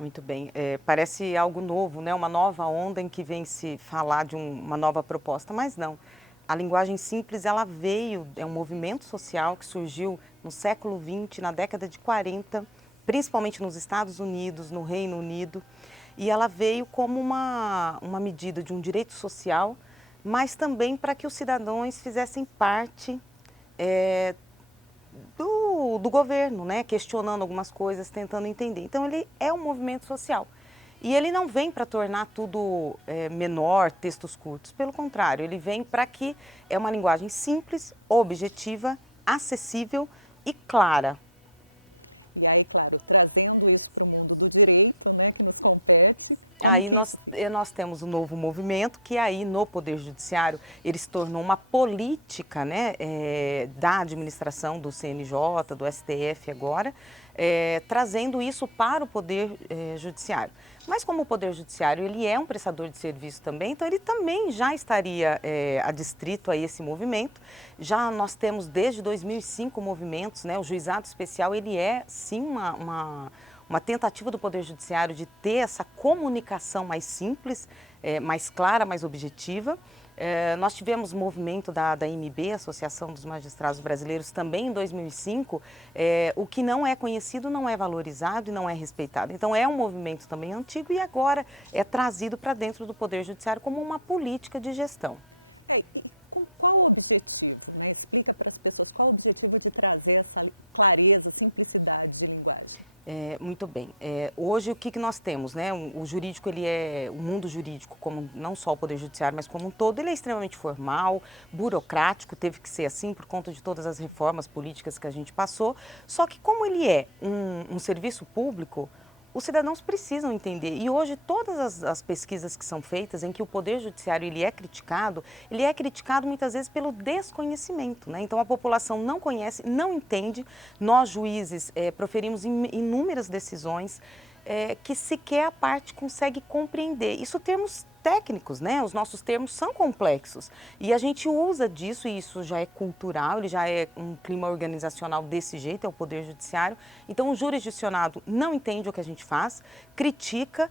Muito bem. Parece algo novo, né? Uma nova onda em que vem se falar de uma nova proposta, mas não. A linguagem simples, ela veio, é um movimento social que surgiu no século XX, na década de 40, principalmente nos Estados Unidos, no Reino Unido, e ela veio como uma medida de um direito social, mas também para que os cidadãos fizessem parte eh, do governo, né? Questionando algumas coisas, tentando entender. Então ele é um movimento social. E ele não vem para tornar tudo menor, textos curtos. Pelo contrário, ele vem para que é uma linguagem simples, objetiva, acessível e clara. E aí, claro, trazendo isso para o mundo do direito, né, que nos compete, como Aí que nós temos um novo movimento que aí no Poder Judiciário ele se tornou uma política, né, da administração do CNJ, do STF agora, trazendo isso para o Poder Judiciário. Mas como o Poder Judiciário ele é um prestador de serviço também, então ele também já estaria adstrito a esse movimento. Já nós temos desde 2005 movimentos, né, o Juizado Especial ele é sim uma tentativa do Poder Judiciário de ter essa comunicação mais simples, mais clara, mais objetiva. Nós tivemos movimento da AMB, Associação dos Magistrados Brasileiros, também em 2005. O que não é conhecido não é valorizado e não é respeitado. Então é um movimento também antigo e agora é trazido para dentro do Poder Judiciário como uma política de gestão. aí, com qual o objetivo? Né? Explica para as pessoas qual o objetivo de trazer essa clareza, simplicidade de linguagem. Muito bem. Hoje o que nós temos, né? O jurídico, o mundo jurídico, como não só o Poder Judiciário, mas como um todo, ele é extremamente formal, burocrático, teve que ser assim por conta de todas as reformas políticas que a gente passou. Só que como ele é um serviço público, os cidadãos precisam entender. E hoje todas as pesquisas que são feitas em que o Poder Judiciário ele é criticado muitas vezes pelo desconhecimento, né? Então a população não conhece, não entende. Nós juízes proferimos inúmeras decisões que sequer a parte consegue compreender. Isso termos técnicos, né? Os nossos termos são complexos e a gente usa disso e isso já é cultural, ele já é um clima organizacional desse jeito, é o Poder Judiciário. Então o jurisdicionado não entende o que a gente faz, critica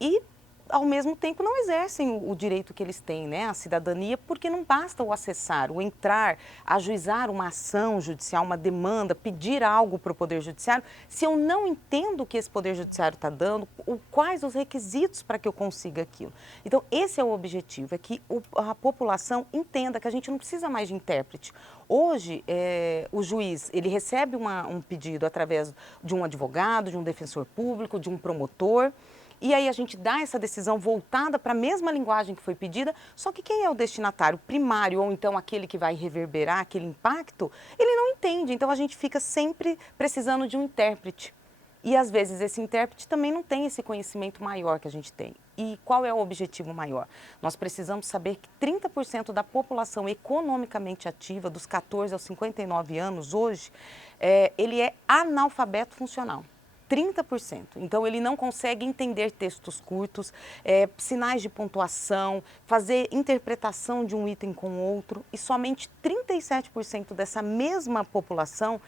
e ao mesmo tempo não exercem o direito que eles têm, né, a cidadania, porque não basta o acessar, o entrar, ajuizar uma ação judicial, uma demanda, pedir algo para o Poder Judiciário, se eu não entendo o que esse Poder Judiciário está dando, quais os requisitos para que eu consiga aquilo. Então, esse é o objetivo, é que a população entenda que a gente não precisa mais de intérprete. Hoje, o juiz, ele recebe um pedido através de um advogado, de um defensor público, de um promotor, e aí a gente dá essa decisão voltada para a mesma linguagem que foi pedida, só que quem é o destinatário primário ou então aquele que vai reverberar aquele impacto, ele não entende. Então a gente fica sempre precisando de um intérprete. E às vezes esse intérprete também não tem esse conhecimento maior que a gente tem. E qual é o objetivo maior? Nós precisamos saber que 30% da população economicamente ativa, dos 14 aos 59 anos hoje, ele é analfabeto funcional. 30%. Então, ele não consegue entender textos curtos, sinais de pontuação, fazer interpretação de um item com outro. E somente 37% dessa mesma população,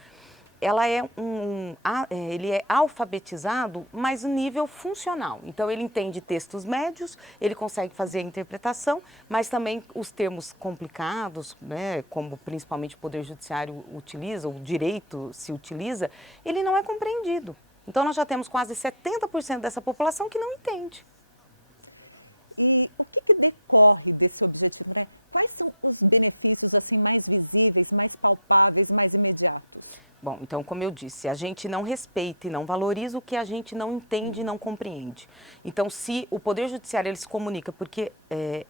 ele é alfabetizado, mas no nível funcional. Então, ele entende textos médios, ele consegue fazer a interpretação, mas também os termos complicados, né, como principalmente o Poder Judiciário utiliza, o direito se utiliza, ele não é compreendido. Então, nós já temos quase 70% dessa população que não entende. E o que decorre desse objetivo? Né? Quais são os benefícios assim mais visíveis, mais palpáveis, mais imediatos? Bom, então, como eu disse, a gente não respeita e não valoriza o que a gente não entende e não compreende. Então, se o Poder Judiciário ele se comunica, porque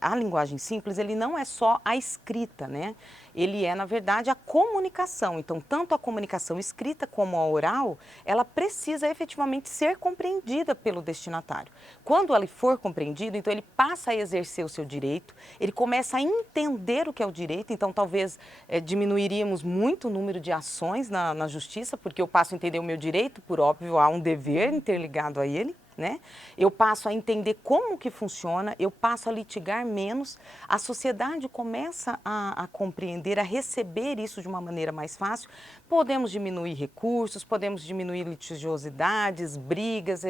a linguagem simples, ele não é só a escrita, né? Ele é, na verdade, a comunicação. Então, tanto a comunicação escrita como a oral, ela precisa efetivamente ser compreendida pelo destinatário. Quando ela for compreendida, então ele passa a exercer o seu direito, ele começa a entender o que é o direito, então talvez diminuiríamos muito o número de ações na justiça, porque eu passo a entender o meu direito, por óbvio, há um dever interligado a ele. né? Eu passo a entender como que funciona, eu passo a litigar menos, a sociedade começa a compreender, a receber isso de uma maneira mais fácil, podemos diminuir recursos, podemos diminuir litigiosidades, brigas,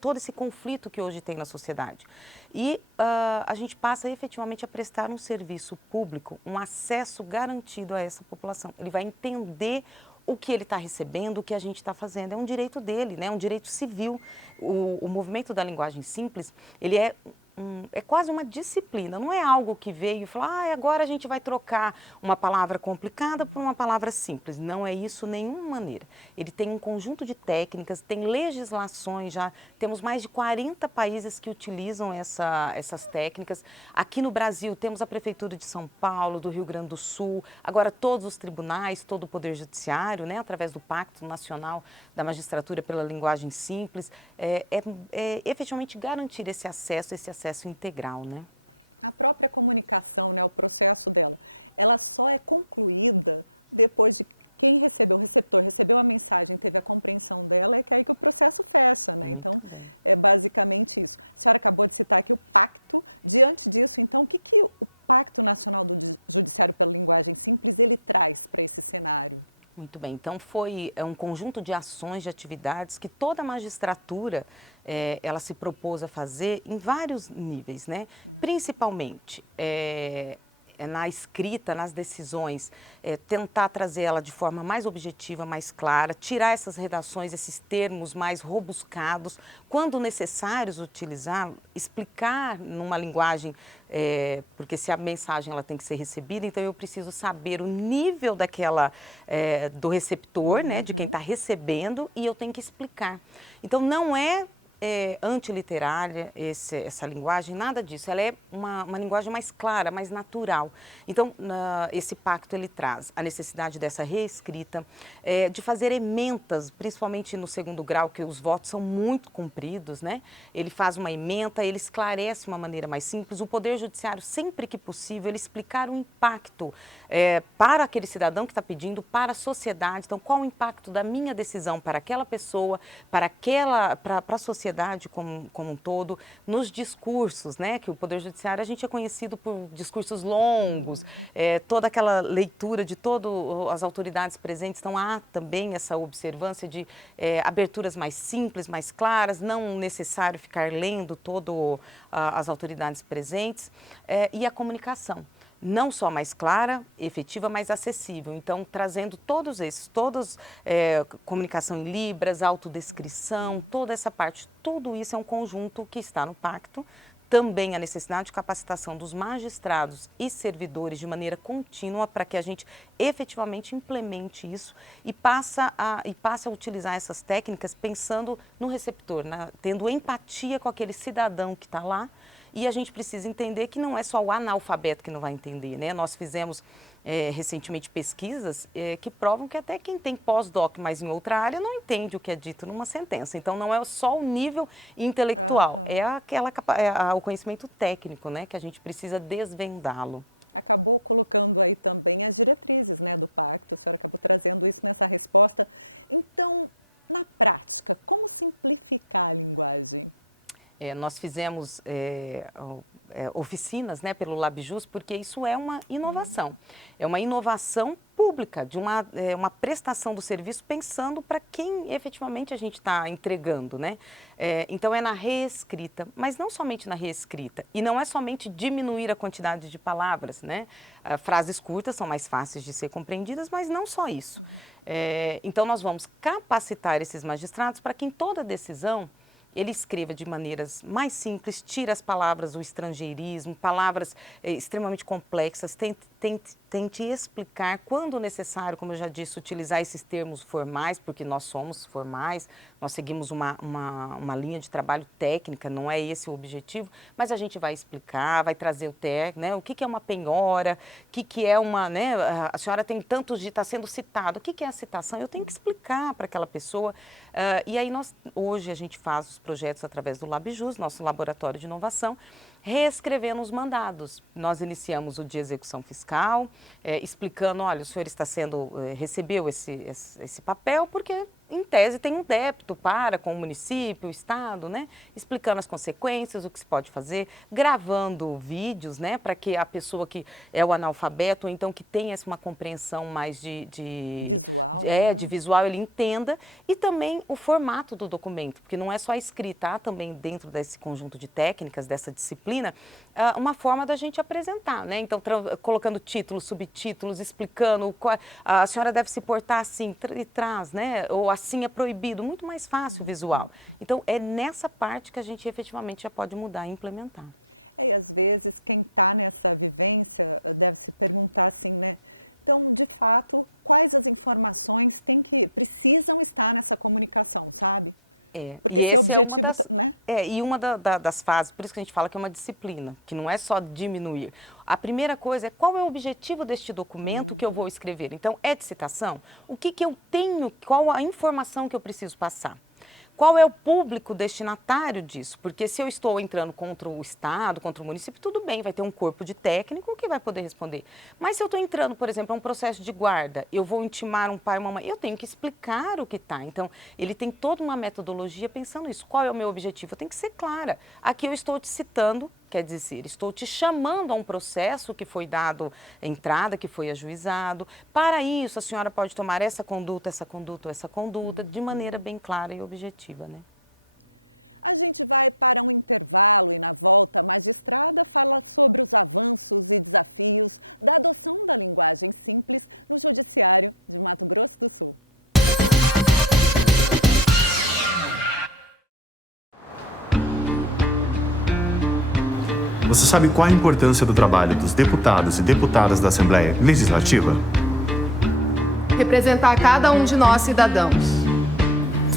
todo esse conflito que hoje tem na sociedade. E a gente passa efetivamente a prestar um serviço público, um acesso garantido a essa população. Ele vai entender o que ele está recebendo, o que a gente está fazendo. É um direito dele, né? É um direito civil. O movimento da linguagem simples, ele é quase uma disciplina, não é algo que veio e falou, agora a gente vai trocar uma palavra complicada por uma palavra simples. Não é isso de nenhuma maneira. Ele tem um conjunto de técnicas, tem legislações já, temos mais de 40 países que utilizam essas técnicas. Aqui no Brasil temos a Prefeitura de São Paulo, do Rio Grande do Sul, agora todos os tribunais, todo o Poder Judiciário, né, através do Pacto Nacional da Magistratura pela Linguagem Simples, efetivamente garantir esse acesso integral, né? A própria comunicação, né, o processo dela, ela só é concluída depois de quem recebeu, o receptor recebeu a mensagem, teve a compreensão dela, é que aí que o processo fecha, né? Muito então, bem. é basicamente isso. A senhora acabou de citar aqui o pacto. Diante disso, então, o que o Pacto Nacional do Judiciário pela Linguagem Simples, ele traz para esse cenário? Muito bem, então foi um conjunto de ações, de atividades que toda a magistratura ela se propôs a fazer em vários níveis, né? Principalmente na escrita, nas decisões, tentar trazer ela de forma mais objetiva, mais clara, tirar essas redações, esses termos mais rebuscados, quando necessários utilizar, explicar numa linguagem, porque se a mensagem ela tem que ser recebida, então eu preciso saber o nível do receptor, né, de quem está recebendo, e eu tenho que explicar. Então não é antiliterária essa linguagem, nada disso. Ela é uma linguagem mais clara, mais natural. Então, esse pacto ele traz a necessidade dessa reescrita, de fazer emendas, principalmente no segundo grau, que os votos são muito compridos, né? Ele faz uma ementa, ele esclarece de uma maneira mais simples. O Poder Judiciário, sempre que possível, ele explicar o impacto para aquele cidadão que está pedindo, para a sociedade. Então, qual o impacto da minha decisão para aquela pessoa, para a sociedade como um todo, nos discursos, né, que o Poder Judiciário a gente é conhecido por discursos longos, toda aquela leitura de todas as autoridades presentes, então há também essa observância de aberturas mais simples, mais claras, não necessário ficar lendo todas as autoridades presentes, e a comunicação. Não só mais clara, efetiva, mas acessível. Então, trazendo comunicação em libras, autodescrição, toda essa parte, tudo isso é um conjunto que está no pacto. Também a necessidade de capacitação dos magistrados e servidores de maneira contínua para que a gente efetivamente implemente isso e passe a utilizar essas técnicas pensando no receptor, né? Tendo empatia com aquele cidadão que está lá. E a gente precisa entender que não é só o analfabeto que não vai entender, né? Nós fizemos recentemente pesquisas que provam que até quem tem pós-doc, mas em outra área, não entende o que é dito numa sentença. Então, não é só o nível intelectual, é o conhecimento técnico, né? Que a gente precisa desvendá-lo. Acabou colocando aí também as diretrizes, né, do pacto, a senhora acabou trazendo isso nessa resposta. Então, na prática, como simplificar a linguagem? Nós fizemos oficinas, né, pelo LabJus, porque isso é uma inovação. É uma inovação pública, de uma prestação do serviço pensando para quem efetivamente a gente está entregando, né? Então é na reescrita, mas não somente na reescrita. E não é somente diminuir a quantidade de palavras, né? Frases curtas são mais fáceis de ser compreendidas, mas não só isso. Então nós vamos capacitar esses magistrados para que em toda decisão ele escreva de maneiras mais simples, tira as palavras do estrangeirismo, palavras extremamente complexas, tente explicar quando necessário, como eu já disse, utilizar esses termos formais, porque nós somos formais, nós seguimos uma linha de trabalho técnica, não é esse o objetivo, mas a gente vai explicar, vai trazer né, o que é uma penhora, o que é né, a senhora tem tantos dias, está sendo citado, o que é a citação? Eu tenho que explicar para aquela pessoa, e aí hoje a gente faz os projetos através do LabJus, nosso laboratório de inovação, reescrevendo os mandados. Nós iniciamos o de execução fiscal, explicando, olha, o senhor está recebeu esse papel porque em tese, tem um débito com o município, o Estado, né? Explicando as consequências, o que se pode fazer, gravando vídeos, né? Para que a pessoa que é o analfabeto, ou então que tenha uma compreensão mais de visual, ele entenda. E também o formato do documento, porque não é só a escrita, há também dentro desse conjunto de técnicas, dessa disciplina, uma forma da gente apresentar, né? Então, colocando títulos, subtítulos, explicando a senhora deve se portar assim, e traz, né? Ou assim é proibido, muito mais fácil o visual. Então, é nessa parte que a gente efetivamente já pode mudar e implementar. E às vezes quem está nessa vivência deve se perguntar assim, né? Então, de fato, quais as informações precisam estar nessa comunicação, sabe? E esse é uma das, né? das fases, por isso que a gente fala que é uma disciplina, que não é só diminuir. A primeira coisa é qual é o objetivo deste documento que eu vou escrever. Então, é de citação? O que eu tenho, qual a informação que eu preciso passar? Qual é o público destinatário disso? Porque se eu estou entrando contra o Estado, contra o município, tudo bem, vai ter um corpo de técnico que vai poder responder. Mas se eu estou entrando, por exemplo, a um processo de guarda, eu vou intimar um pai e uma mãe, eu tenho que explicar o que está. Então, ele tem toda uma metodologia pensando isso. Qual é o meu objetivo? Eu tenho que ser clara. Aqui eu estou te citando, quer dizer, estou te chamando a um processo que foi dado entrada, que foi ajuizado. Para isso, a senhora pode tomar essa conduta, essa conduta ou essa conduta, de maneira bem clara e objetiva, né? Você sabe qual a importância do trabalho dos deputados e deputadas da Assembleia Legislativa? Representar cada um de nós, cidadãos.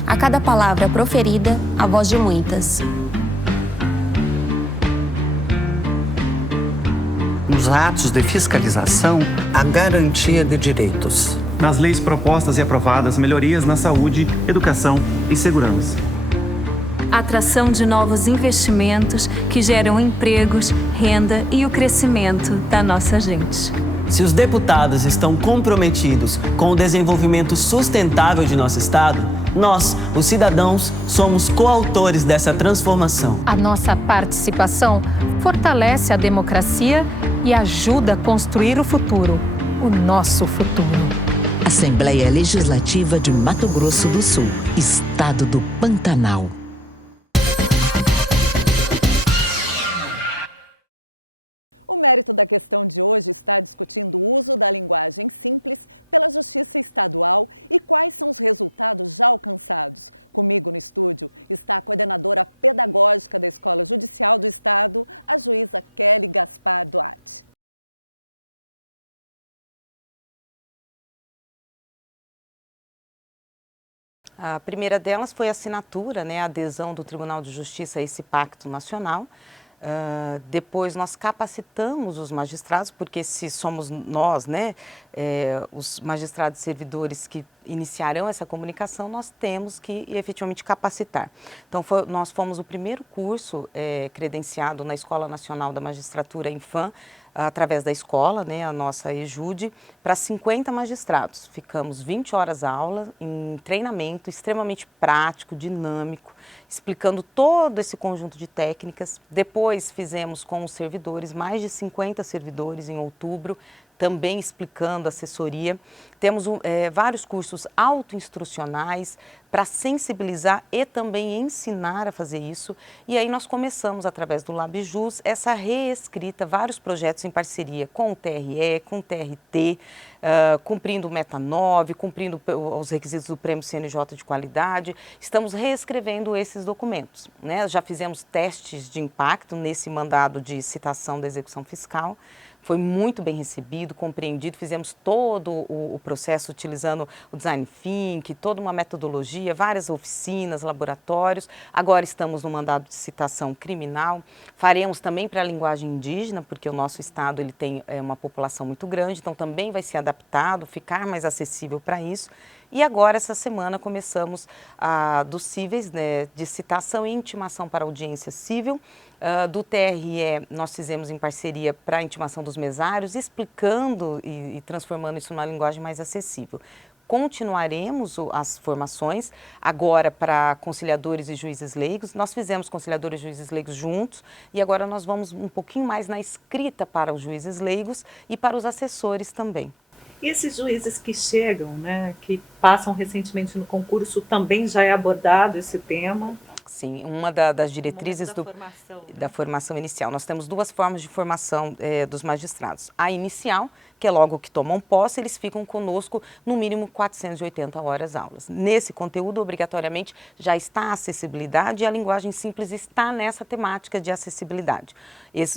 A cada palavra proferida, a voz de muitas. Nos atos de fiscalização, a garantia de direitos. Nas leis propostas e aprovadas, melhorias na saúde, educação e segurança. Atração de novos investimentos que geram empregos, renda e o crescimento da nossa gente. Se os deputados estão comprometidos com o desenvolvimento sustentável de nosso Estado, nós, os cidadãos, somos coautores dessa transformação. A nossa participação fortalece a democracia e ajuda a construir o futuro, o nosso futuro. Assembleia Legislativa de Mato Grosso do Sul, Estado do Pantanal. A primeira delas foi a assinatura, né, a adesão do Tribunal de Justiça a esse pacto nacional. Depois nós capacitamos os magistrados, porque se somos nós, né, os magistrados e servidores que iniciarão essa comunicação, nós temos que efetivamente capacitar. Então, nós fomos o primeiro curso credenciado na Escola Nacional da Magistratura Infam, através da escola, né, a nossa EJUD, para 50 magistrados. Ficamos 20 horas aula em treinamento extremamente prático, dinâmico, explicando todo esse conjunto de técnicas. Depois fizemos com os servidores, mais de 50 servidores em outubro, também explicando assessoria. Temos vários cursos autoinstrucionais para sensibilizar e também ensinar a fazer isso. E aí nós começamos, através do LabJus, essa reescrita, vários projetos em parceria com o TRE, com o TRT, cumprindo o Meta 9, cumprindo os requisitos do Prêmio CNJ de qualidade. Estamos reescrevendo esses documentos, né? Já fizemos testes de impacto nesse mandado de citação da execução fiscal. Foi muito bem recebido, compreendido, fizemos todo o processo utilizando o Design Think, toda uma metodologia, várias oficinas, laboratórios. Agora estamos no mandado de citação criminal. Faremos também para a linguagem indígena, porque o nosso estado ele tem uma população muito grande, então também vai ser adaptado, ficar mais acessível para isso. E agora, essa semana, começamos dos cíveis, né, de citação e intimação para audiência civil. Do TRE, nós fizemos em parceria para a intimação dos mesários, explicando e transformando isso numa linguagem mais acessível. continuaremos as formações agora para conciliadores e juízes leigos. Nós fizemos conciliadores e juízes leigos juntos e agora nós vamos um pouquinho mais na escrita para os juízes leigos e para os assessores também. E esses juízes que chegam, né, que passam recentemente no concurso, também já é abordado esse tema? Sim, uma das diretrizes da formação inicial. Nós temos 2 formas de formação dos magistrados. A inicial, que é logo que tomam posse, eles ficam conosco no mínimo 480 horas aulas. Nesse conteúdo, obrigatoriamente, já está a acessibilidade e a linguagem simples está nessa temática de acessibilidade.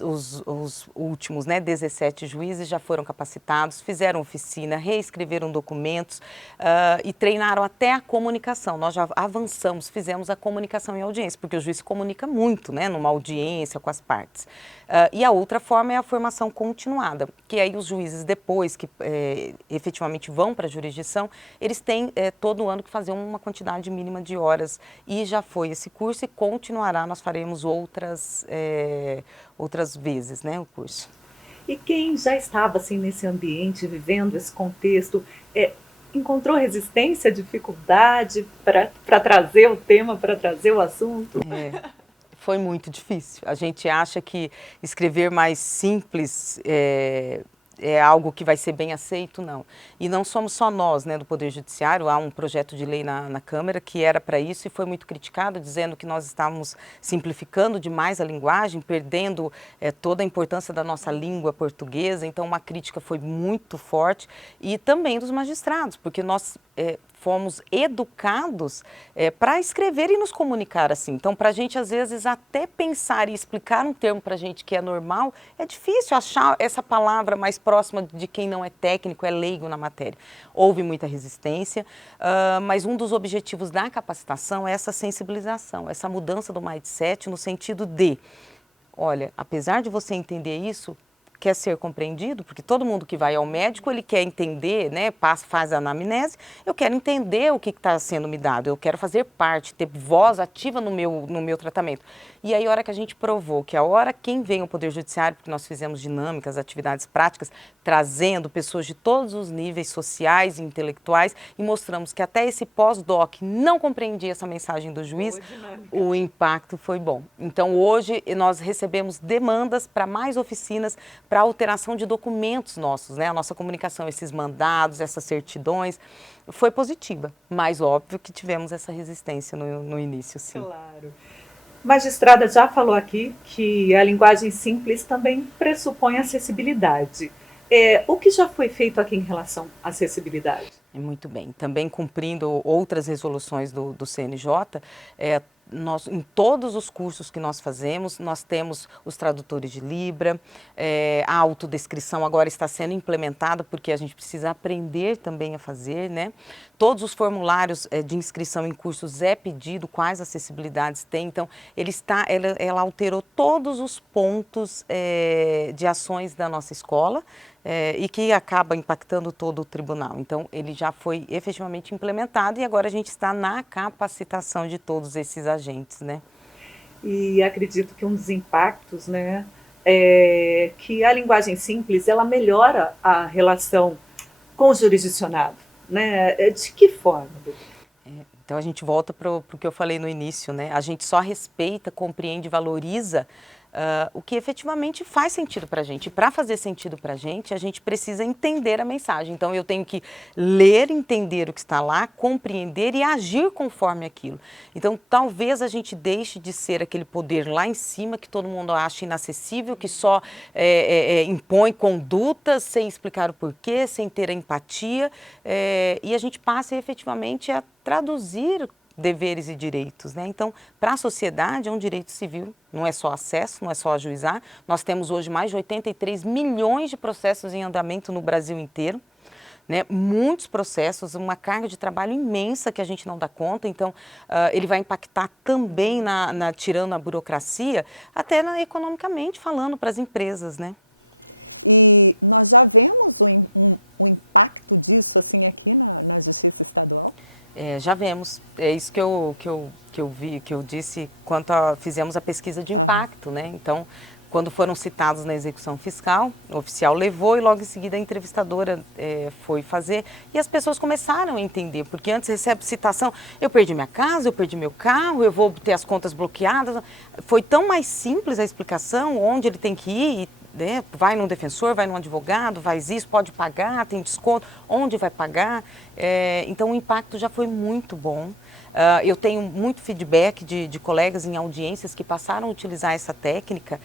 Os últimos, 17 juízes já foram capacitados, fizeram oficina, reescreveram documentos e treinaram até a comunicação. Nós já avançamos, fizemos a comunicação em audiência, porque o juiz se comunica muito, numa audiência com as partes. E a outra forma é a formação continuada, que aí os juízes, depois que efetivamente vão para a jurisdição, eles têm todo ano que fazer uma quantidade mínima de horas. E já foi esse curso e continuará, nós faremos outras vezes, o curso. E quem já estava assim nesse ambiente, vivendo esse contexto, encontrou resistência, dificuldade para trazer o tema, para trazer o assunto? Foi muito difícil. A gente acha que escrever mais simples é algo que vai ser bem aceito, não. E não somos só nós, do Poder Judiciário, há um projeto de lei na Câmara que era para isso e foi muito criticado, dizendo que nós estávamos simplificando demais a linguagem, perdendo toda a importância da nossa língua portuguesa, então uma crítica foi muito forte e também dos magistrados, porque nós fomos educados para escrever e nos comunicar assim. Então, para a gente, às vezes, até pensar e explicar um termo para a gente que é normal, é difícil achar essa palavra mais próxima de quem não é técnico, é leigo na matéria. Houve muita resistência, mas um dos objetivos da capacitação é essa sensibilização, essa mudança do mindset no sentido de, olha, apesar de você entender isso, quer ser compreendido, porque todo mundo que vai ao médico, ele quer entender, faz a anamnese, eu quero entender o que está sendo me dado, eu quero fazer parte, ter voz ativa no meu tratamento. E aí, a hora que a gente provou que a hora quem vem ao Poder Judiciário, porque nós fizemos dinâmicas, atividades práticas, trazendo pessoas de todos os níveis sociais e intelectuais, e mostramos que até esse pós-doc não compreendia essa mensagem do juiz, o impacto foi bom. Então, hoje, nós recebemos demandas para mais oficinas, para alteração de documentos nossos, a nossa comunicação, esses mandados, essas certidões, foi positiva, mas óbvio que tivemos essa resistência no início, sim. Claro. Magistrada já falou aqui que a linguagem simples também pressupõe acessibilidade. O que já foi feito aqui em relação à acessibilidade? Muito bem, também cumprindo outras resoluções do CNJ, nós, em todos os cursos que nós fazemos, nós temos os tradutores de Libra, a autodescrição agora está sendo implementada porque a gente precisa aprender também a fazer, Todos os formulários de inscrição em cursos é pedido quais acessibilidades tem, então ela alterou todos os pontos de ações da nossa escola e que acaba impactando todo o tribunal. Então, ele já foi efetivamente implementado e agora a gente está na capacitação de todos esses agentes, E acredito que um dos impactos, é que a linguagem simples, ela melhora a relação com o jurisdicionado, De que forma? Então, a gente volta para o que eu falei no início, A gente só respeita, compreende, valoriza o que efetivamente faz sentido para a gente. E para fazer sentido para a gente precisa entender a mensagem. Então, eu tenho que ler, entender o que está lá, compreender e agir conforme aquilo. Então, talvez a gente deixe de ser aquele poder lá em cima que todo mundo acha inacessível, que só impõe condutas sem explicar o porquê, sem ter a empatia, e a gente passe efetivamente a traduzir deveres e direitos, Então, para a sociedade é um direito civil, não é só acesso, não é só ajuizar. Nós temos hoje mais de 83 milhões de processos em andamento no Brasil inteiro, Muitos processos, uma carga de trabalho imensa que a gente não dá conta, então ele vai impactar também tirando a burocracia, até economicamente falando para as empresas, E nós já vemos o impacto disso assim, aqui na Justiça Estadual? Já vemos, é isso que eu vi, que eu disse quando fizemos a pesquisa de impacto, Então, Quando foram citados na execução fiscal, o oficial levou e logo em seguida a entrevistadora foi fazer. E as pessoas começaram a entender, porque antes recebe citação, eu perdi minha casa, eu perdi meu carro, eu vou ter as contas bloqueadas. Foi tão mais simples a explicação, onde ele tem que ir, né? Vai num defensor, vai num advogado, faz isso, pode pagar, tem desconto, onde vai pagar. Então o impacto já foi muito bom. Eu tenho muito feedback de colegas em audiências que passaram a utilizar essa técnica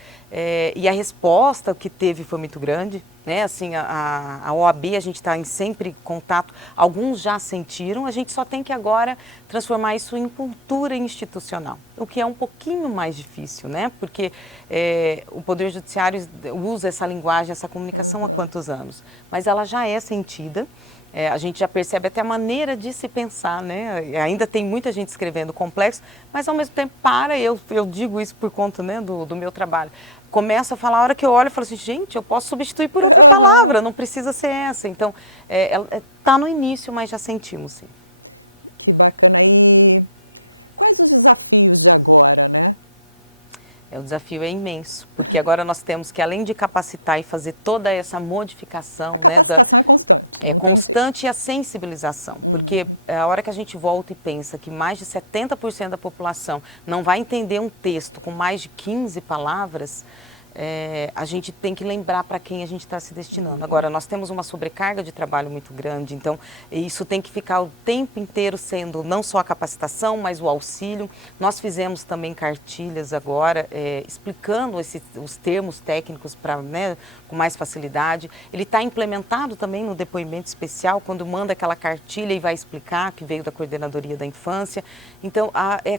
e a resposta que teve foi muito grande, né? Assim, a OAB, a gente está em sempre contato, alguns já sentiram, a gente só tem que agora transformar isso em cultura institucional, o que é um pouquinho mais difícil, né? Porque o Poder Judiciário usa essa linguagem, essa comunicação há quantos anos? Mas ela já é sentida. A gente já percebe até a maneira de se pensar, né? Ainda tem muita gente escrevendo complexo, mas ao mesmo tempo eu digo isso por conta, né, do meu trabalho. Começo a falar, a hora que eu olho, eu falo assim, gente, eu posso substituir por outra palavra, não precisa ser essa. Então, está no início, mas já sentimos, sim. Quais os desafios agora, né? O desafio é imenso, porque agora nós temos que, além de capacitar e fazer toda essa modificação, né, constante, e a sensibilização, porque a hora que a gente volta e pensa que mais de 70% da população não vai entender um texto com mais de 15 palavras, a gente tem que lembrar para quem a gente está se destinando. Agora, nós temos uma sobrecarga de trabalho muito grande, então isso tem que ficar o tempo inteiro sendo não só a capacitação, mas o auxílio. Nós fizemos também cartilhas agora, explicando os termos técnicos né, com mais facilidade. Ele está implementado também no depoimento especial, quando manda aquela cartilha e vai explicar, que veio da Coordenadoria da Infância. Então,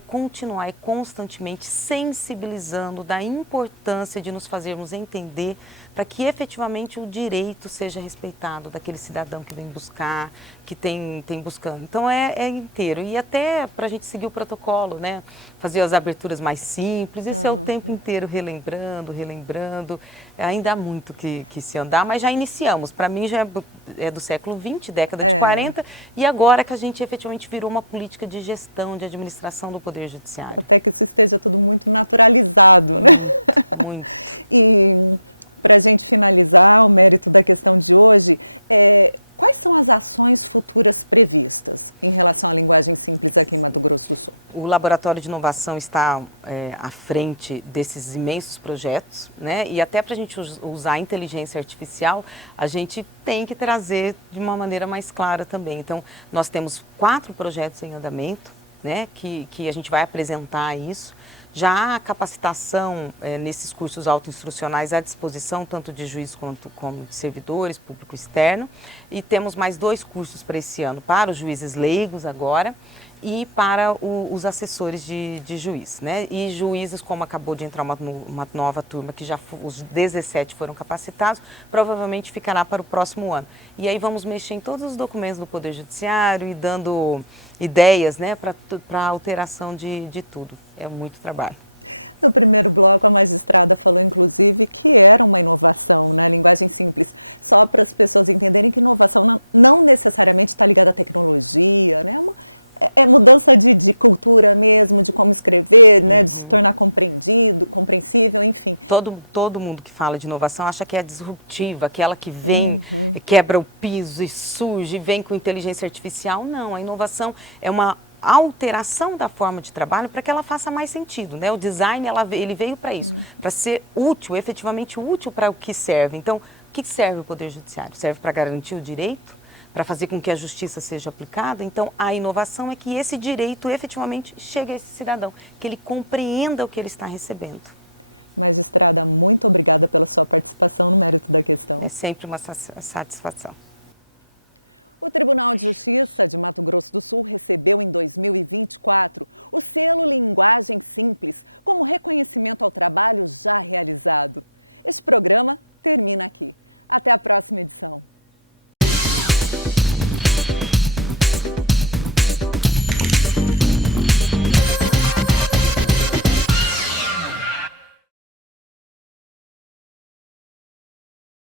continuar constantemente sensibilizando da importância de nos fazermos entender para que efetivamente o direito seja respeitado daquele cidadão que vem buscar, que tem buscando. Então é inteiro. E até para a gente seguir o protocolo, né? Fazer as aberturas mais simples, isso é o tempo inteiro relembrando. Ainda há muito que se andar, mas já iniciamos. Para mim já é do século XX, década de 40, e agora que a gente efetivamente virou uma política de gestão, de administração do Poder Judiciário. Que seja tudo muito naturalizado. Muito. Para a gente finalizar o mérito da questão de hoje, quais são as ações futuras previstas em relação à linguagem simples e tecnológica? O Laboratório de Inovação está à frente desses imensos projetos, né? E até para a gente usar a inteligência artificial, a gente tem que trazer de uma maneira mais clara também. Então, nós temos 4 projetos em andamento, né? Que a gente vai apresentar isso. Já há capacitação nesses cursos autoinstrucionais à disposição, tanto de juízes como de servidores, público externo. E temos mais 2 cursos para esse ano, para os juízes leigos agora e para os assessores de juiz, né? E juízes, como acabou de entrar uma nova turma, que já os 17 foram capacitados, provavelmente ficará para o próximo ano. E aí vamos mexer em todos os documentos do Poder Judiciário e dando ideias, né, para alteração de tudo. É muito trabalho. O primeiro bloco, a magistrada falou, inclusive, que era uma inovação, né? Linguagem simples, só para as pessoas entenderem que inovação não necessariamente está ligada à tecnologia, né? É mudança de cultura mesmo, de como escrever, né? Não é compreendido, convencido, enfim. Todo mundo que fala de inovação acha que é disruptiva, aquela que vem, quebra o piso e surge, vem com inteligência artificial. Não, a inovação é uma alteração da forma de trabalho para que ela faça mais sentido, né? O design, ele veio para isso, para ser útil, efetivamente útil para o que serve. Então, o que serve o Poder Judiciário? Serve para garantir o direito? Para fazer com que a justiça seja aplicada? Então, a inovação é que esse direito efetivamente chegue a esse cidadão, que ele compreenda o que ele está recebendo. Muito obrigada pela sua participação. É sempre uma satisfação.